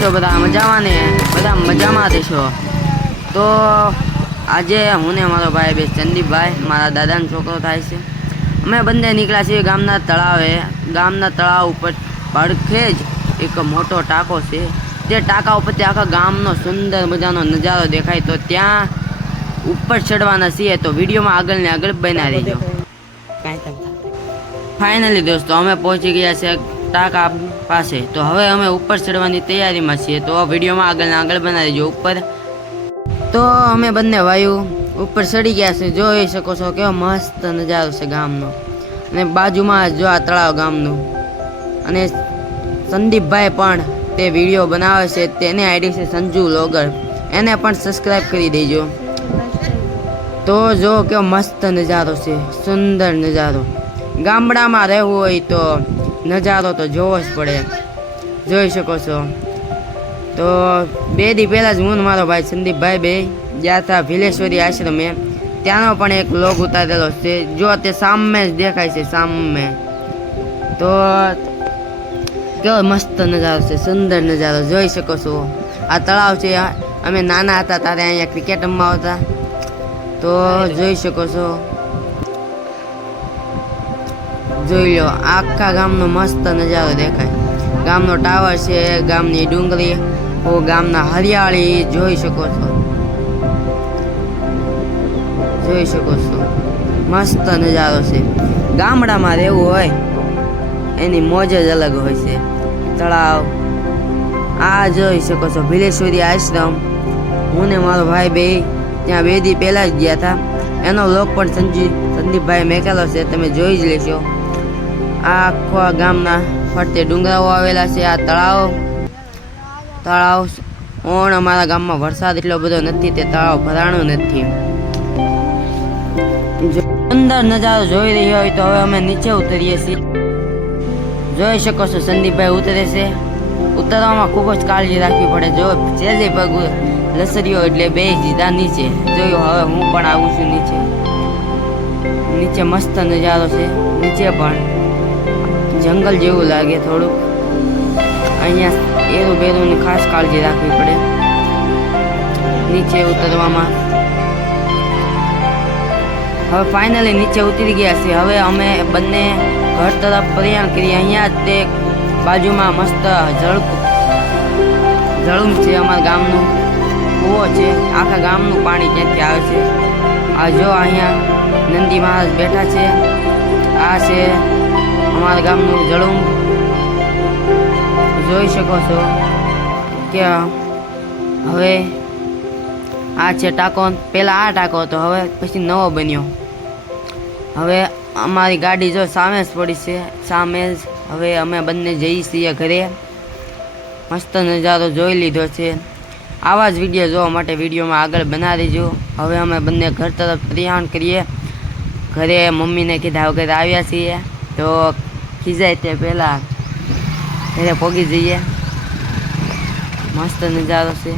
છો બધા મજામાં ને? બધા મજામાં દેશો. તો આજે હું ને મારો ભાઈ બે ચંદીપભાઈ મારા દાદાનો છોકરો થાય છે, અમે બંને નીકળ્યા છીએ ગામના તળાવે. ગામના તળાવ ઉપર પડખે જ એક મોટો ટાંકો છે. તે ટાંકા ઉપરથી આખા ગામનો સુંદર મજાનો નજારો દેખાય. તો ત્યાં ઉપર ચડવાના છીએ, તો વિડીયોમાં આગળ ને આગળ બના રહીજો. ફાઇનલી દોસ્તો અમે પહોંચી ગયા છે ટાંકા પાસે. તો હવે અમે ઉપર ચડવાની તૈયારીમાં છીએ, તો વિડીયોમાં આગળ ને આગળ બના રહીજો. ઉપર તો અમે બંને વાયુ ઉપર ચડી ગયા છે. જોઈ શકો છો કેવો મસ્ત નજારો છે ગામનો, અને બાજુમાં જો આ તળાવ ગામનું. અને સંદીપભાઈ પણ તે વિડીયો બનાવે છે, તેની આઈડી છે સંજુ લોગર, એને પણ સબસ્ક્રાઈબ કરી દેજો. તો જો કેવો મસ્ત નજારો છે, સુંદર નજારો. ગામડામાં રહેવું હોય તો નજારો તો જોવો જ પડે, જોઈ શકો છો. તો 2 દી પહેલાં જ હું મારો ભાઈ સંદીપભાઈ બે ગયા હતા ભીલેશ્વરી આશ્રમે. ત્યાંનો પણ એક વ્લોગ ઉતારેલો છે, જો તે સામે જ દેખાય છે સામે. તો કેવો મસ્ત નજારો છે, સુંદર નજારો જોઈ શકો છો. આ તળાવ છે, અમે નાના હતા ત્યારે અહીંયા ક્રિકેટ રમવા આવતા. તો જોઈ શકો છો, જોઈ લો આખા ગામનો મસ્ત નજારો દેખાય. ગામનો ટાવર છે, ગામની ડુંગળી, ગામના હરિયાળી જોઈ શકો છો, જોઈ શકો છો. મસ્ત નજારો છે. ગામડામાં રહેવું હોય એની મોજ જ અલગ હોય છે. તળાવ આ જોઈ શકો છો ભીલેશ્વરી આશ્રમ. હું ને મારો ભાઈ બે ત્યાં 2 દી પહેલાં જ ગયા હતા. એનો વ્લોગ પણ સંદીપભાઈ મેકેલો છે, તમે જોઈ જ લેશો. આ આખા ગામના ફરતે ડુંગરાઓ આવેલા છે. આ તળાવ ઓણ અમારા ગામમાં વરસાદ એટલો બધો નથી, તે તળાવ ભરાણું નથી. સુંદર નજારો જોઈ રહ્યો હોય તો હવે અમે નીચે ઉતરીએ છીએ. જોઈ શકો છો સંદીપભાઈ ઉતરે છે. ઉતરવામાં ખૂબ જ કાળજી રાખવી પડે. જો સહેજે પગ લસર્યો એટલે બે સીધા નીચે. જોયું, હવે હું પણ આવું છું નીચે. નીચે મસ્ત નજારો છે. નીચે પણ જંગલ જેવું લાગે થોડુંક. અહીંયા એરું બેરુંની ખાસ કાળજી રાખવી પડે નીચે ઉતરવામાં. હવે ફાઇનલી નીચે ઉતરી ગયા છે. હવે અમે બંને ઘર તરફ પ્રયાણ કરીએ. અહીંયા તે બાજુમાં મસ્ત જળુમ છે, અમારા ગામનું કૂવો છે. આખા ગામનું પાણી ક્યાંથી આવે છે. આ જો અહીંયા નંદી મહારાજ બેઠા છે. આ છે અમારા ગામનું જળુમ, જોઈ શકો છો. કે હવે આ છે ટાંકો. પહેલાં આ ટાંકો હતો, હવે પછી નવો બન્યો. હવે અમારી ગાડી જો સામે જ પડી છે, સામે જ. હવે અમે બંને જઈએ છીએ ઘરે. મસ્ત નજારો જોઈ લીધો છે. આવા જ વિડીયો જોવા માટે વિડીયોમાં આગળ બના દેજો. હવે અમે બંને ઘર તરફ પ્રયાણ કરીએ. ઘરે મમ્મીને કીધા વગર આવ્યા છીએ, તો ખીજાય તે પહેલાં ઘરે પહોંચી જઈએ. મસ્ત નજારો છે.